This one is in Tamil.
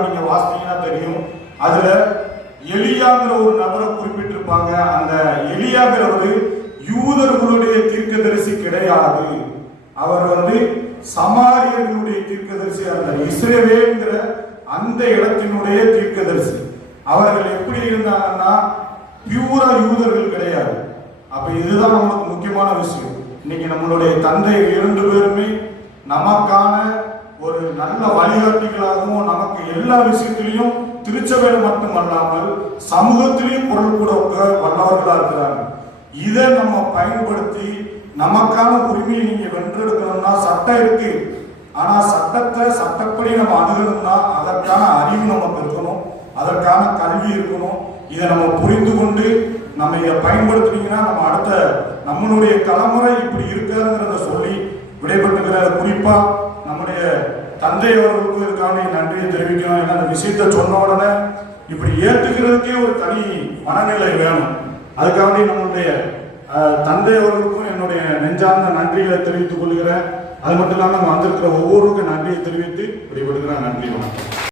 நீங்க வாசித்தீங்கன்னா தெரியும். அதுல எலியாங்கிற ஒரு நபரை குறிப்பிட்டிருப்பாங்க. அந்த எலியாங்கிறவரு யூதர்களுடைய தீர்க்கதரிசி கிடையாது. அவர் சமாரியர்களுடைய தீர்க்கதரிசி, அந்த இஸ்ரவேல்ங்கிற அந்த இடத்தினுடைய தீர்க்கதரிசி. அவர்கள் எப்படி இருந்தாங்கன்னா பியூரா யூதர்கள் கிடையாது. அப்ப இதுதான் நமக்கு முக்கியமான விஷயம். இன்னைக்கு நம்மளுடைய தந்தை 2 பேருமே நமக்கான ஒரு நல்ல வழிகாட்டிகளாகவும் நமக்கு எல்லா விஷயத்திலையும் திருச்சபையில் மட்டுமல்லாமல் சமூகத்திலையும் குரல் கொடுக்க வல்லவர்களா இருக்கிறாங்க. இதை நம்ம பயன்படுத்தி நமக்கான உரிமையை நீங்க வென்றெடுக்கணும்னா சட்டம் இருக்கு. ஆனா சட்டத்தை சட்டப்படி நம்ம அணுகணும்னா அதற்கான அறிவு நமக்கு இருக்கணும், அதற்கான கல்வி இருக்கணும். இதை நம்ம புரிந்து கொண்டு நம்ம இதை பயன்படுத்தினீங்கன்னா நம்ம அடுத்த நம்மளுடைய தலைமுறை இப்படி இருக்காதுங்கிறத சொல்லி விடைபெற்றுக்கிற குறிப்பா நம்முடைய தந்தை அவர்களுக்கு இதுக்கான நன்றியை தெரிவிக்கணும். ஏன்னா அந்த விஷயத்த சொன்ன உடனே இப்படி ஏற்றுக்கிறதுக்கே ஒரு தனி மனநிலை வேணும். அதுக்காக நம்மளுடைய தந்தை அவர்களுக்கும் என்னுடைய நெஞ்சார்ந்த நன்றிகளை தெரிவித்துக் கொள்கிறேன். அது மட்டும் இல்லாமல் நம்ம வந்திருக்கிற ஒவ்வொருக்கும் நன்றியை தெரிவித்து விடைபெறுகிறேன். நன்றி, வணக்கம்.